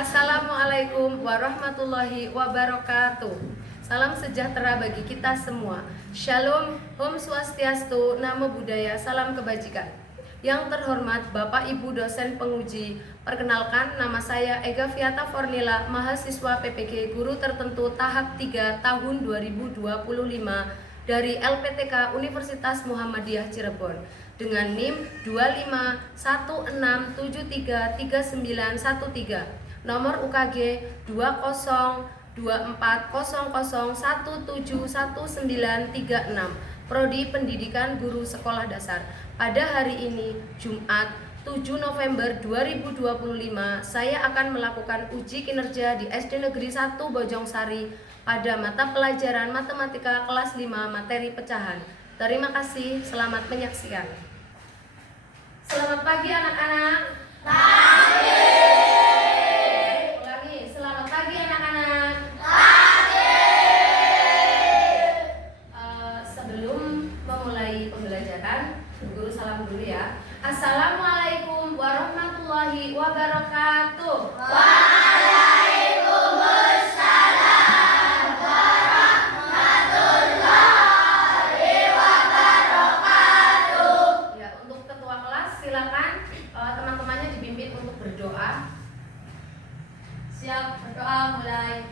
Assalamualaikum warahmatullahi wabarakatuh. Salam sejahtera bagi kita semua. Shalom, Om Swastiastu, Namo Buddhaya, salam kebajikan. Yang terhormat Bapak Ibu dosen penguji, perkenalkan nama saya Ega Fiata Fornila, mahasiswa PPG Guru Tertentu tahap 3 tahun 2025 dari LPTK Universitas Muhammadiyah Cirebon dengan NIM 2516733913, nomor UKG 202400171936, Prodi Pendidikan Guru Sekolah Dasar. Pada hari ini, Jumat 7 November 2025, saya akan melakukan uji kinerja di SD Negeri 1 Bojongsari pada mata pelajaran Matematika kelas 5 materi pecahan. Terima kasih, selamat menyaksikan. Selamat pagi anak-anak. Pagi. Ulangi, selamat pagi anak-anak. Pagi. Sebelum memulai pembelajaran, guru salam dulu ya. Assalamualaikum warahmatullahi wabarakatuh. Waalaikumsalam warahmatullahi wabarakatuh. Ya, untuk ketua kelas silakan teman-temannya dipimpin untuk berdoa. Siap, berdoa mulai.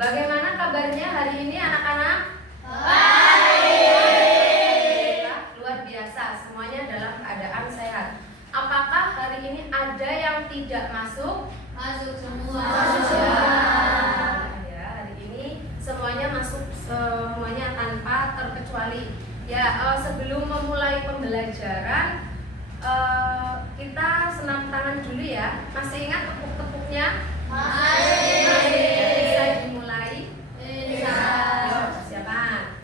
Bagaimana kabarnya hari ini anak-anak? Baik. Luar biasa, semuanya dalam keadaan sehat. Apakah hari ini ada yang tidak masuk? Masuk semua. Ya, hari ini semuanya masuk, semuanya tanpa terkecuali. Ya, sebelum memulai pembelajaran, kita senam tangan dulu ya. Masih ingat tepuk-tepuknya? Masih. Bisa dimulai? Bisa. Ayo, persiapan.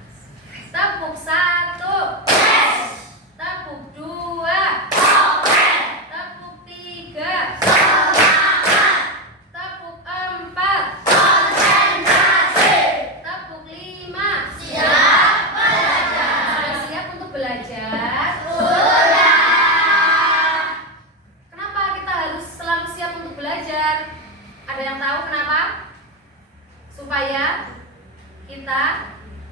Tepuk 1. Yes. Tepuk 2. Oke. Tepuk 3. Semangat. Tepuk 4. Konsentrasi. Tepuk 5. Siap belajar. Sudah siap untuk belajar? Sudah. Kenapa kita harus selalu siap untuk belajar? Ada yang tahu kenapa? Supaya kita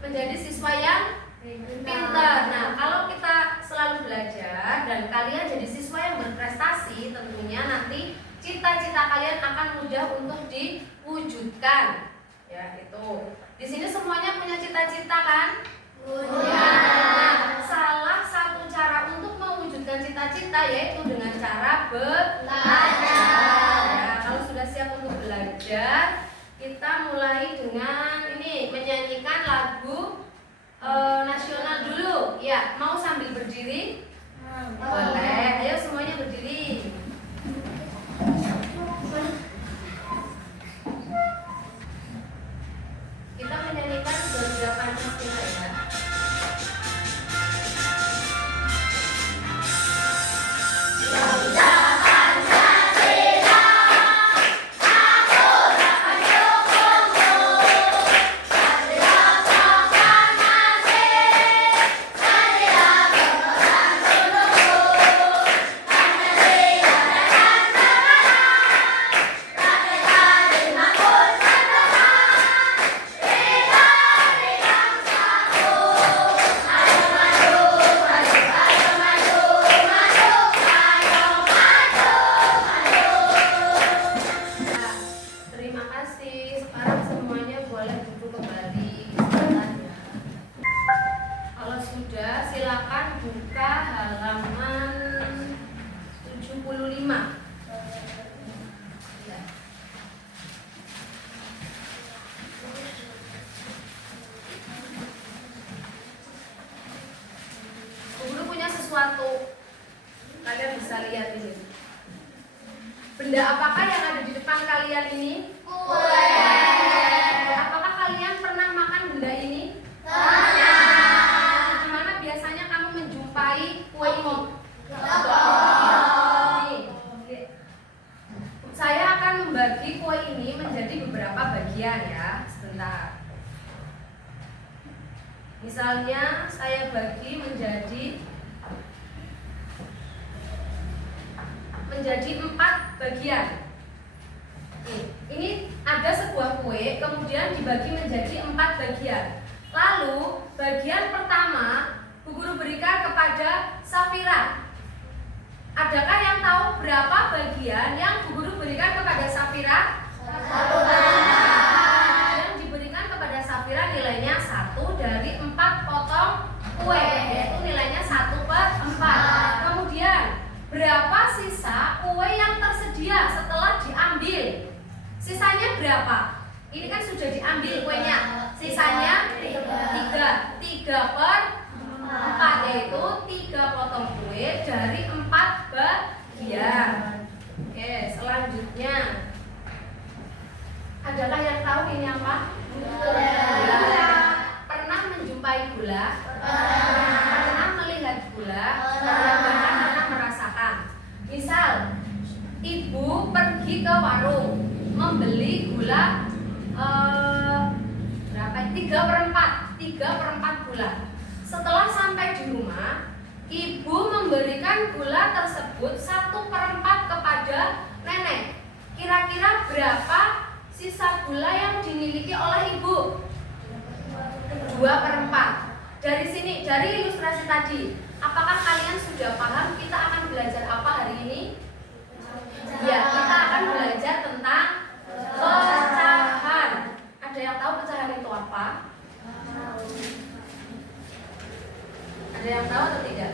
menjadi siswa yang pintar. Nah, kalau kita selalu belajar dan kalian jadi siswa yang berprestasi, tentunya nanti cita-cita kalian akan mudah untuk diwujudkan. Ya, itu. Di sini semuanya punya cita-cita kan? Punya. Nah, salah satu cara untuk mewujudkan cita-cita yaitu dengan cara Belajar. Ya, kalau sudah siap untuk belajar, kita mulai dengan ini menyanyikan lagu nasional dulu. Ya, mau sambil berdiri? Boleh. Ayo semuanya berdiri. Kita menyanyikan Garuda Pancasila ya. Pancasila. Sebentar. Misalnya saya bagi menjadi 4 bagian. Ini ada sebuah kue, kemudian dibagi menjadi 4 bagian. Lalu bagian pertama Bu Guru berikan kepada Safira. Adakah yang tahu berapa bagian yang Bu Guru berikan kepada Safira? 1. Yang diberikan kepada Safira nilainya 1 dari 4 potong kue, yaitu nilainya 1/4. Kemudian berapa sisa kue yang tersedia setelah diambil? Sisanya berapa? Ini kan sudah diambil kuenya. Sisanya 3/4, yaitu 3 potong kue dari 4 bagian. Oke, selanjutnya. Adakah yang tahu ini apa? Gula. Pernah menjumpai gula? Pernah melihat gula? Pernah merasakan? Misal, ibu pergi ke warung membeli gula berapa? 3/4 gula. Setelah sampai di rumah, ibu memberikan gula tersebut 1/4 kepada nenek. Kira-kira berapa sisa gula yang dimiliki oleh ibu? 2/4. Dari sini, dari ilustrasi tadi, apakah kalian sudah paham kita akan belajar apa hari ini? Ya, kita akan belajar tentang pecahan. Ada yang tahu pecahan itu apa? Ada yang tahu atau tidak?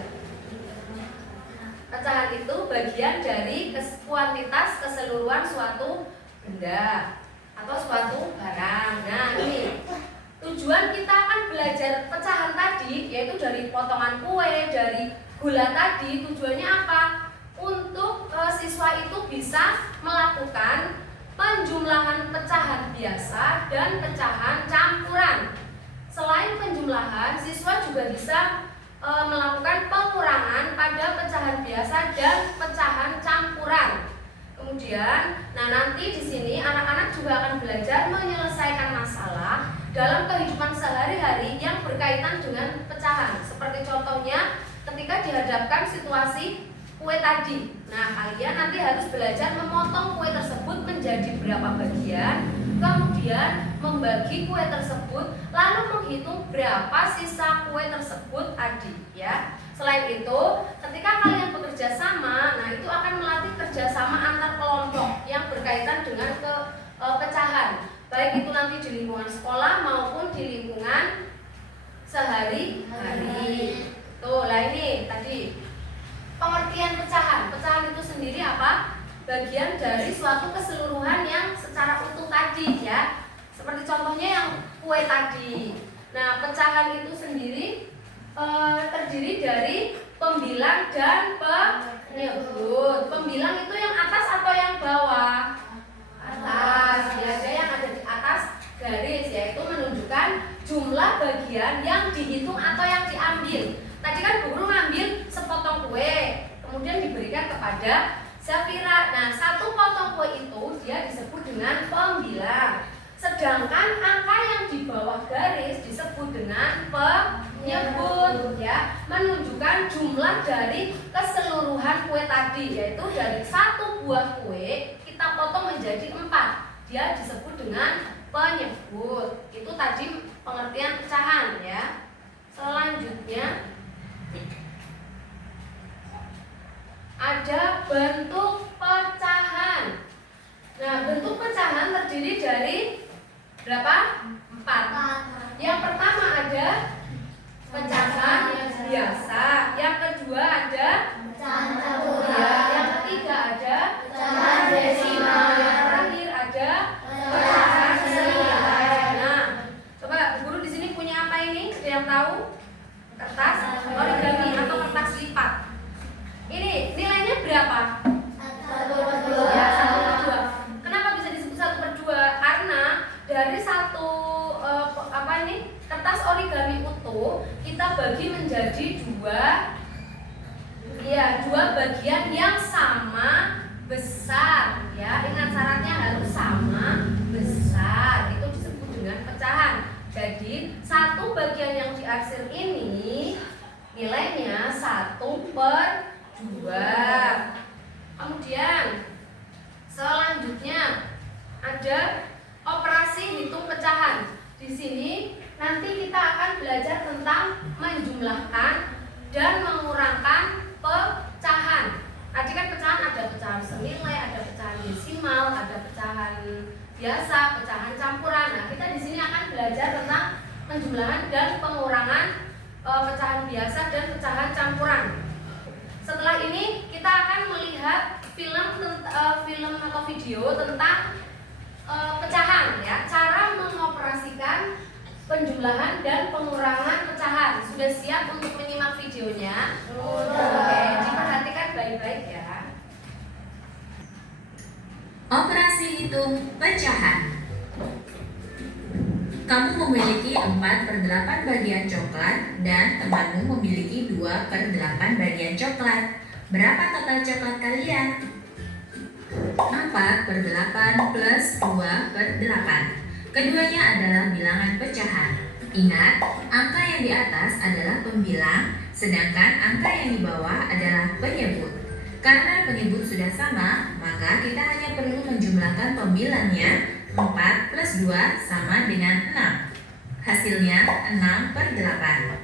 Pecahan itu bagian dari kuantitas keseluruhan suatu benda atau suatu barang. Nah, ini tujuan kita akan belajar pecahan tadi, yaitu dari potongan kue, dari gula tadi. Tujuannya apa? Untuk siswa itu bisa melakukan penjumlahan pecahan biasa dan pecahan campuran. Selain penjumlahan, siswa juga bisa melakukan pengurangan pada pecahan biasa dan pecahan campuran. Kemudian, nanti di sini anak-anak juga akan belajar menyelesaikan masalah dalam kehidupan sehari-hari yang berkaitan dengan pecahan. Seperti contohnya, ketika dihadapkan situasi kue tadi. Nah, kalian nanti harus belajar memotong kue tersebut menjadi berapa bagian, kemudian membagi kue tersebut, lalu menghitung berapa sisa kue tersebut tadi, ya. Selain itu, ketika kalian bekerja sama, nah itu akan melatih kerjasama antar kelompok yang berkaitan dengan pecahan, baik itu nanti di lingkungan sekolah maupun di lingkungan sehari-hari. Tuh, lah ini tadi pengertian pecahan. Pecahan itu sendiri apa? Bagian dari suatu keseluruhan yang secara utuh tadi, ya. Seperti contohnya yang kue tadi. Nah, pecahan itu sendiri terdiri dari pembilang dan penyebut. Pembilang itu yang atas atau yang bawah? Atas. Biasanya yang ada di atas garis, yaitu menunjukkan jumlah bagian yang dihitung atau yang diambil. Tadi kan guru ngambil sepotong kue, kemudian diberikan kepada Safira. Nah, 1 potong kue itu dia disebut dengan pembilang. Sedangkan angka yang di bawah garis disebut dengan penyebut, ya, menunjukkan jumlah dari keseluruhan kue tadi, yaitu dari 1 buah kue kita potong menjadi 4. Dia disebut dengan penyebut. Itu tadi pengertian pecahan, ya. Selanjutnya ada bentuk pecahan. Nah, bentuk pecahan terdiri dari berapa? 4. Yang pertama ada pecahan biasa, yang kedua ada Pecahan campuran. ya, yang ketiga ada Pecahan desimal. yang terakhir ada Pecahan senilai. Nah, coba guru di sini punya apa ini? Ada yang tahu? Kertas origami atau kertas lipat. Ini nilainya berapa? 1/2. Ya, 1/2. Kenapa bisa disebut 1/2? Karena dari satu kertas origami utuh kita bagi menjadi dua bagian yang sama besar, ya. Ingat syaratnya harus sama besar. Itu disebut dengan pecahan satu bagian yang diarsir ini nilainya 1/2. Kemudian selanjutnya ada operasi hitung pecahan. Di sini nanti kita akan belajar tentang menjumlahkan dan mengurangkan pecahan. Tadi kan pecahan ada pecahan senilai, ada pecahan desimal, ada pecahan biasa, pecahan campuran. Nah, kita di sini akan belajar tentang penjumlahan dan pengurangan pecahan biasa dan pecahan campuran. Setelah ini kita akan melihat film atau video tentang pecahan, ya, cara mengoperasikan penjumlahan dan pengurangan pecahan. Sudah siap untuk menyimak videonya? Oke, diperhatikan baik-baik ya. Operasi hitung pecahan. Kamu memiliki 4/8 bagian coklat dan temanmu memiliki 2/8 bagian coklat. Berapa total coklat kalian? 4/8 plus 2/8. Keduanya adalah bilangan pecahan. Ingat, angka yang di atas adalah pembilang, sedangkan angka yang di bawah adalah penyebut. Karena penyebut sudah sama, maka kita hanya perlu menjumlahkan pembilangnya. 4 plus 2 sama dengan 6. Hasilnya 6/8.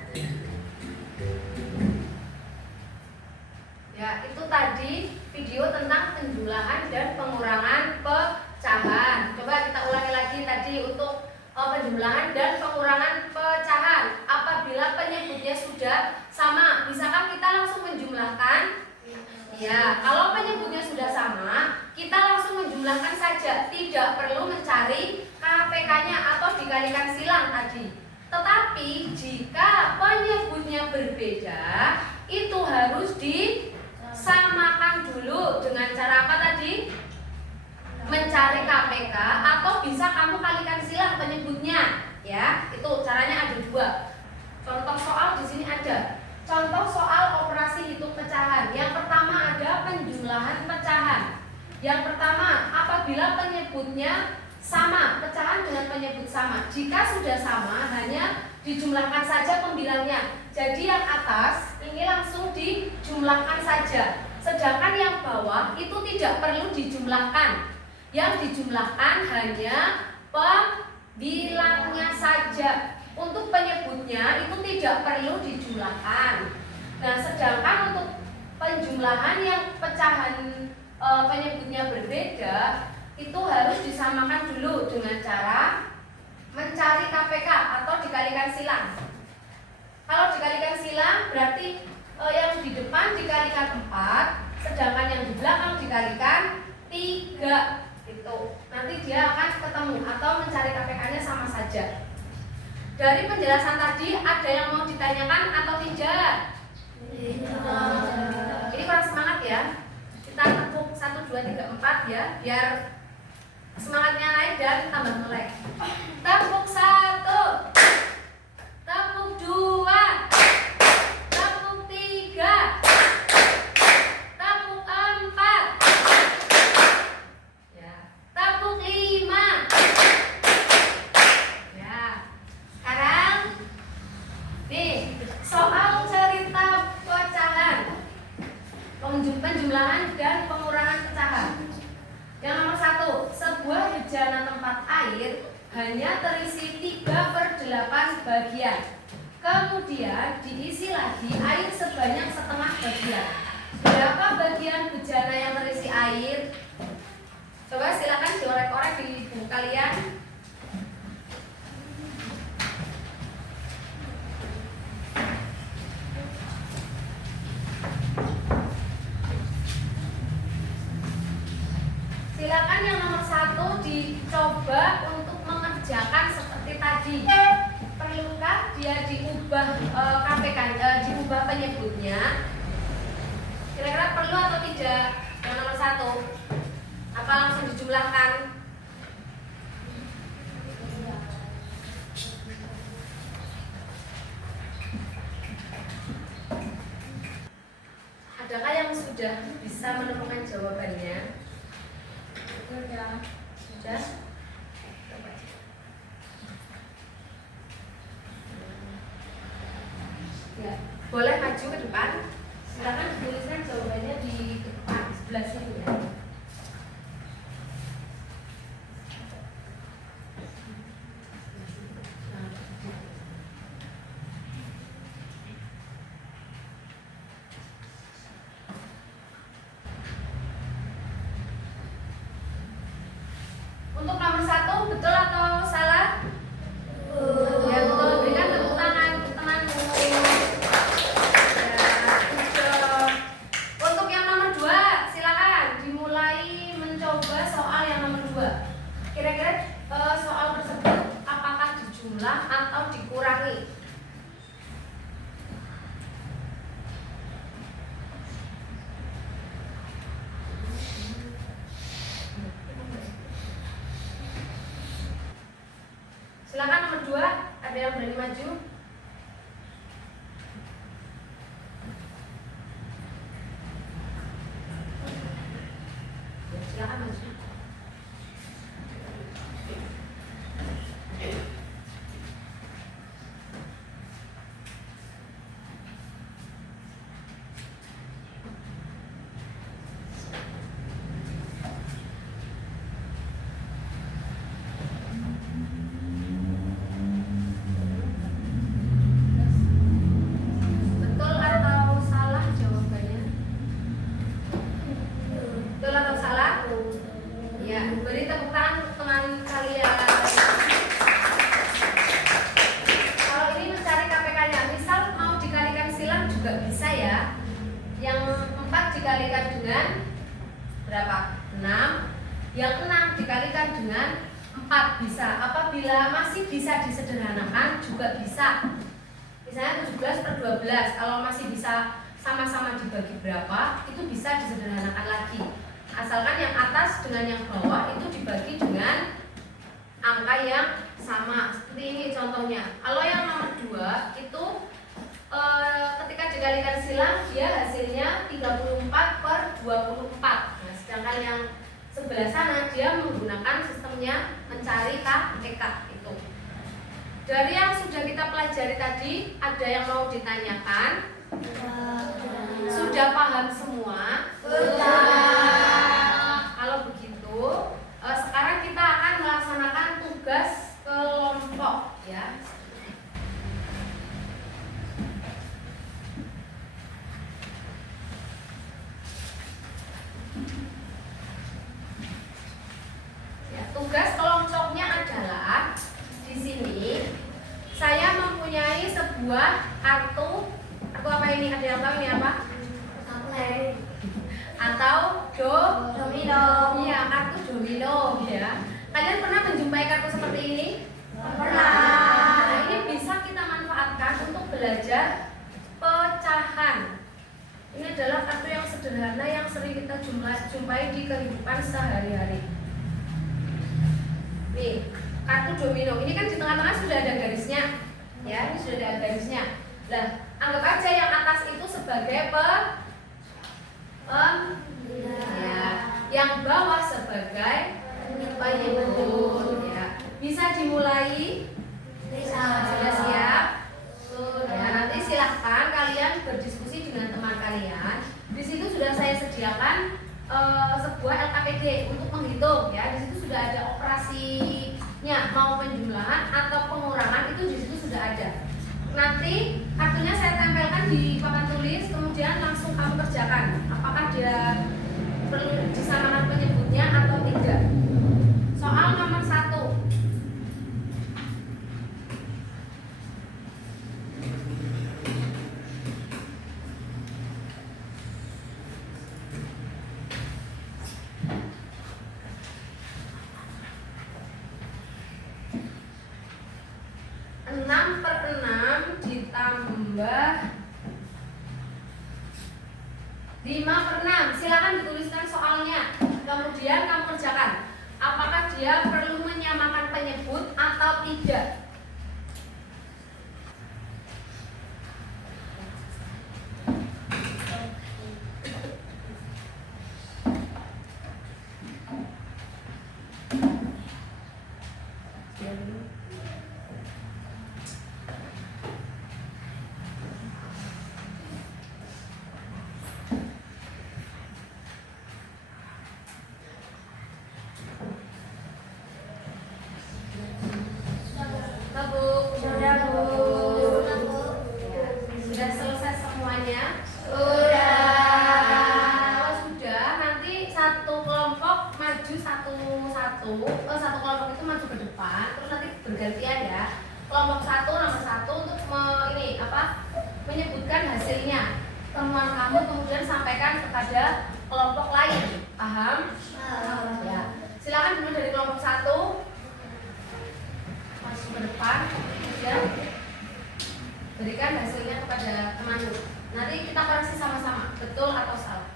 Ya, itu tadi video tentang penjumlahan dan pengurangan pecahan. Coba kita ulangi lagi tadi untuk penjumlahan dan pengurangan pecahan. Apabila penyebutnya sudah sama, misalkan kita langsung menjumlahkan. Ya, kalau penyebutnya sudah sama, kita langsung menjumlahkan saja, tidak perlu mencari KPK-nya atau dikalikan silang tadi. Tetapi jika penyebutnya berbeda, itu harus disamakan dulu dengan cara apa tadi? Mencari KPK atau bisa kamu kalikan silang penyebutnya. Ya, itu caranya ada dua. Contoh soal di sini ada. Contoh soal operasi hitung pecahan. Yang pertama ada penjumlahan pecahan. Yang pertama, apabila penyebutnya sama, pecahan dengan penyebut sama. Jika sudah sama, hanya dijumlahkan saja pembilangnya. Jadi yang atas ini langsung dijumlahkan saja. Sedangkan yang bawah itu tidak perlu dijumlahkan. Yang dijumlahkan hanya pembilangnya saja. Untuk penyebutnya itu tidak perlu dijumlahkan. Nah, sedangkan untuk penjumlahan yang pecahan penyebutnya berbeda, itu harus disamakan dulu dengan cara mencari KPK atau dikalikan silang. Kalau dikalikan silang berarti yang di depan dikalikan 4, sedangkan yang di belakang dikalikan 3. Itu nanti dia akan ketemu atau mencari KPK-nya sama saja. Dari penjelasan tadi ada yang mau ditanyakan atau tidak? Ini kurang semangat ya. Kita tepuk 1, 2, 3, 4 ya, biar semangatnya naik dan tambah melek. Tepuk 1, tepuk 2, tepuk 3, tepuk 4, ya, tepuk 5. Nih, soal cerita pecahan, penjumlahan dan pengurangan pecahan. Yang nomor 1, sebuah bejana tempat air hanya terisi 3/8 bagian. Kemudian diisi lagi air sebanyak setengah bagian. Berapa bagian bejana yang terisi air? Coba silakan diorek-orek di buku kalian. Silakan yang nomor 1 dicoba untuk mengerjakan seperti tadi. Perlukah dia diubah KPK, diubah penyebutnya? Kira-kira perlu atau tidak? Yang nomor 1, apa langsung dijumlahkan? Adakah yang sudah bisa menemukan jawabannya? Sudah. boleh maju ke depan. Silakan tuliskan jawabannya di depan sebelah situ ya. Untuk nomor 1 betul atau salah? Ya betul, berikan tepuk tangan untuk temanmu. Ya, betul. Untuk yang nomor 2 silakan dimulai mencoba soal yang nomor 2. Kira-kira soal tersebut apakah dijumlah atau dikurangi? Silakan nomor 2, ada yang berani maju? Ya, silakan maju. Betul atau salah jawabannya? Betul atau salah? Ya, beri tepuk tangan untuk teman kalian. Kalau ini mencari KPK-nya, misal mau dikalikan silang juga bisa ya. Yang 4 dikalikan dengan berapa? 6. Yang 6 dikalikan dengan 4 bisa. Apabila masih bisa disederhanakan juga bisa. Misalnya 17/12, kalau masih bisa sama-sama dibagi berapa, itu bisa disederhanakan lagi. Asalkan yang atas dengan yang bawah itu dibagi dengan angka yang sama. Seperti ini contohnya. Kalau yang nomor 2 itu ketika dikalikan silang dia hasilnya 34/24. Nah, sedangkan yang sebelah sana dia menggunakan sistemnya mencari KPK itu. Dari yang sudah kita pelajari tadi, ada yang mau ditanyakan? Sudah paham semua? Kalau begitu, sekarang kita akan melaksanakan tugas kelompok ya. Ya, tugas kelompoknya adalah di sini saya mempunyai sebuah kartu apa ini? Ada yang tahu ini apa? Atau domino. Iya, kartu domino ya. Kalian pernah menjumpai kartu seperti ini? Pernah. Nah, ini bisa kita manfaatkan untuk belajar pecahan. Ini adalah kartu yang sederhana yang sering kita jumpai di kehidupan sehari-hari. Nih, kartu domino. Ini kan di tengah-tengah sudah ada garisnya. Ya, ini sudah ada garisnya. Nah, anggap aja yang atas itu sebagai ya, yang bawah sebagai penyebut ya. Bisa dimulai? Sudah siap? Ya, nanti silahkan kalian berdiskusi dengan teman kalian. Di situ sudah saya sediakan sebuah LKPD untuk menghitung ya. Di situ sudah ada operasinya, mau penjumlahan atau pengurangan itu di situ sudah ada. Nanti kartunya saya tempelkan di papan tulis, kemudian langsung kamu kerjakan. Apakah dia perlu disamakan penyebutnya atau tidak? Soal nomor 1. Ditambah 5/6. Silakan dituliskan soalnya. Kemudian kamu kerjakan. Apakah dia perlu menyamakan penyebut atau tidak? pengertian ya. Kelompok 1 nomor 1 untuk menyebutkan hasilnya. Temuan kamu kemudian sampaikan kepada kelompok lain. Paham? Ya. Silakan dulu dari kelompok 1 masuk ke depan, kemudian berikan hasilnya kepada temanmu. Nanti kita koreksi sama-sama, betul atau salah.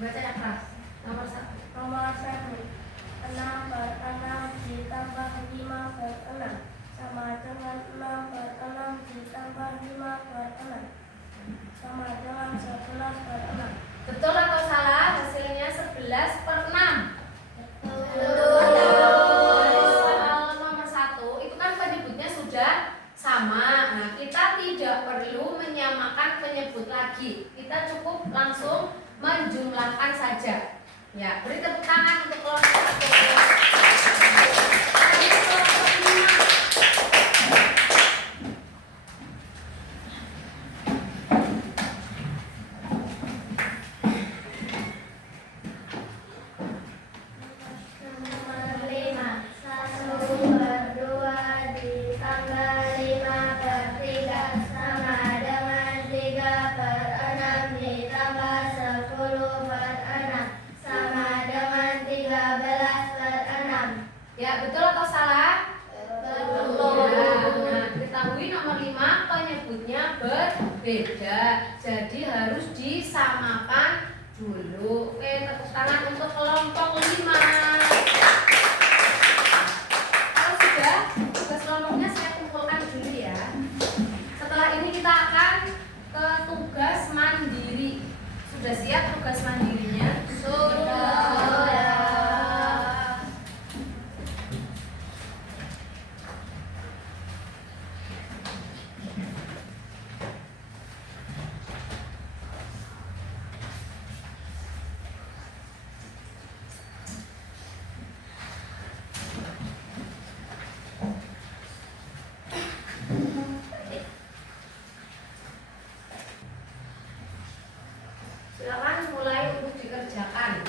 Baca yang keras. Nomor 1. Nomor 1. 6 per 6 ditambah 5 per 6 sama dengan 6 per 6 ditambah 5 per 6 sama dengan 11 per 6. Betul atau salah? Hasilnya 11 per 6. Soal nomor 1 itu kan penyebutnya sudah sama. Nah, kita tidak perlu menyamakan penyebut lagi. Kita cukup langsung menjumlahkan saja. Ya, beri tepuk tangan untuk kelompok 1. Kelompok 5. Ya, betul atau salah? Betul. Nah, ketahui nomor 5 penyebutnya berbeda. Jadi harus disamakan dulu. Oke, tepuk tangan untuk kelompok 5. Kalau sudah, tugas kelompoknya saya kumpulkan dulu ya. Setelah ini kita akan ke tugas mandiri. Sudah siap tugas mandirinya? Sudah. Silakan mulai untuk dikerjakan.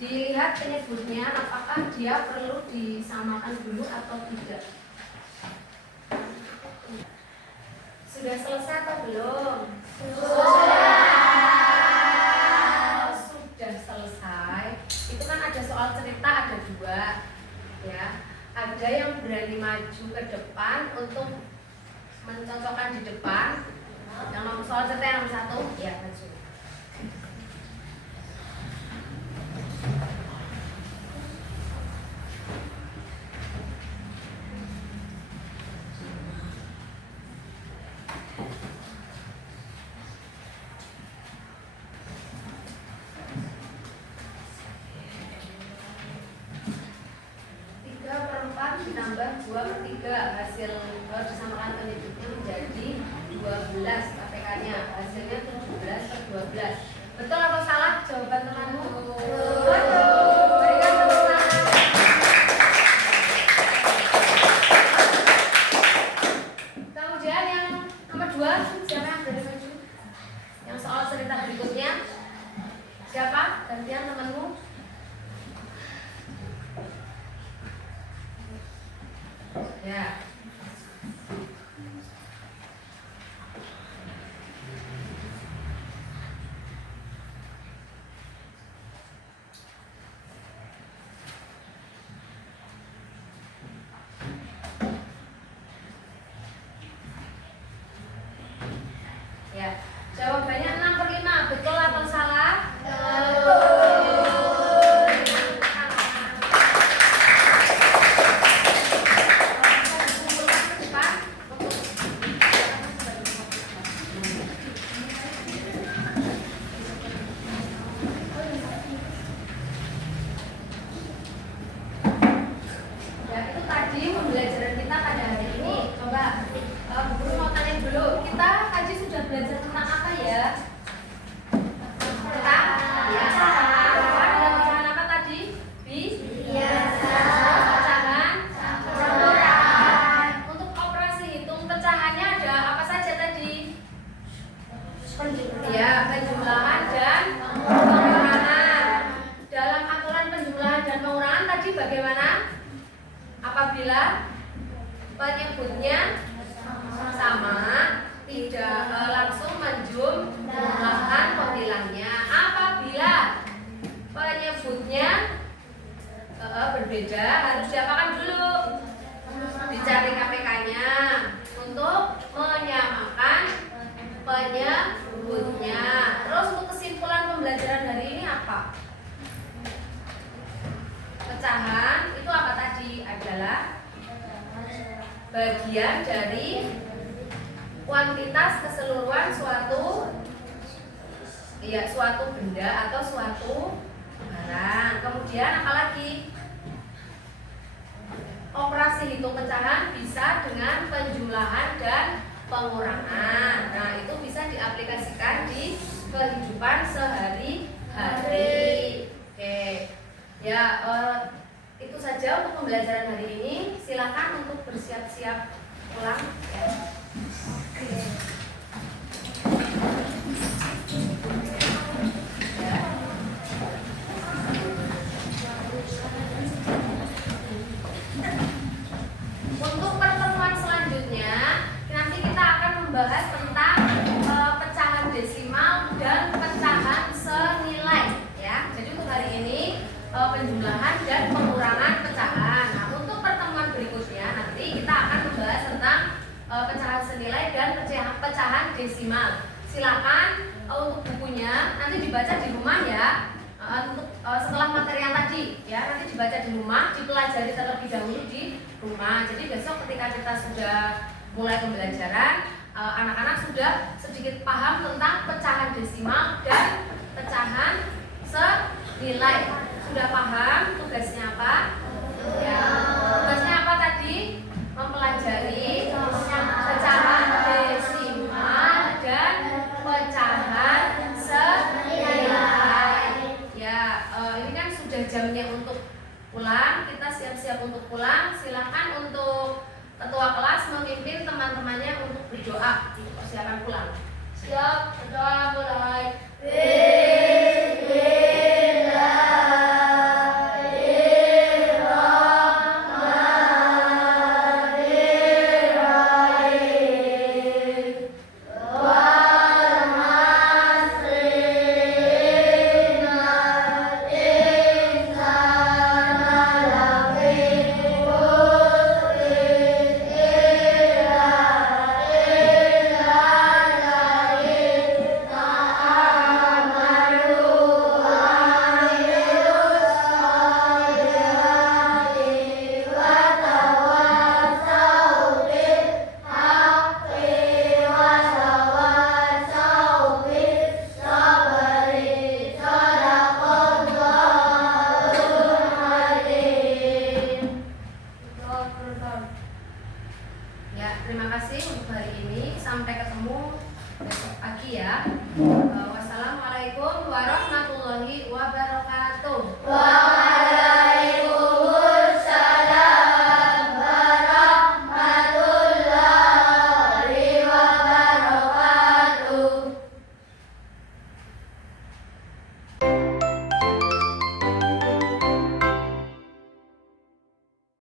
Dilihat penyebutnya apakah dia perlu disamakan dulu atau tidak. Sudah selesai atau belum? Sudah selesai. Itu kan ada soal cerita, ada 2 ya. Ada yang berani maju ke depan untuk mencocokkan di depan. Yang nomor soal cerita yang nomor 1 ya, maju. Ditambah 2/3 hasil disamakan penyebutnya menjadi 12 KPK-nya. Hasilnya 17/12. Betul atau salah jawaban temanmu? Betul. Berikan tepuk tangan. Kemudian yang nomor 2, siapa yang berani maju? Yang soal cerita berikutnya. Siapa? Gantian temanmu. Ya. Ya. Jawabannya 6/5. Betul atau salah? Betul. Apabila penyebutnya sama, tidak langsung menjumlahkan pembilangnya. Apabila penyebutnya berbeda, harus diapakan dulu? Dicari KPK-nya untuk menyamakan penyebutnya. Terus untuk kesimpulan pembelajaran hari ini apa? Pecahan itu apa tadi? Adalah bagian dari kuantitas keseluruhan suatu benda atau suatu barang. Kemudian apa lagi? Operasi hitung pecahan bisa dengan penjumlahan dan pengurangan. Nah, itu bisa diaplikasikan di kehidupan sehari-hari. Oke. Ya, itu saja untuk pembelajaran hari ini. Silakan untuk bersiap-siap pulang. Ya. Untuk pertemuan selanjutnya, nanti kita akan membahas tentang pecahan desimal dan pecahan senilai. Ya, jadi untuk hari ini penjumlahan dan pengurangan pecahan. Nah, untuk pertemuan berikutnya nanti kita akan membahas tentang pecahan senilai dan pecahan desimal. Silakan untuk bukunya nanti dibaca di rumah ya. Untuk setelah materi yang tadi ya, nanti dibaca di rumah, dipelajari terlebih dahulu di rumah. Jadi besok ketika kita sudah mulai pembelajaran, anak-anak sudah sedikit paham tentang pecahan desimal dan pecahan senilai. Sudah paham tugasnya apa? Ya, tugasnya apa tadi? Mempelajari pecahan desimal dan pecahan senilai. Ya, ini kan sudah jamnya untuk pulang. Kita siap-siap untuk pulang. Silakan untuk ketua kelas memimpin teman-temannya untuk berdoa. Silakan pulang. Siap, berdoa mulai. Ya, terima kasih untuk hari ini. Sampai ketemu besok pagi ya.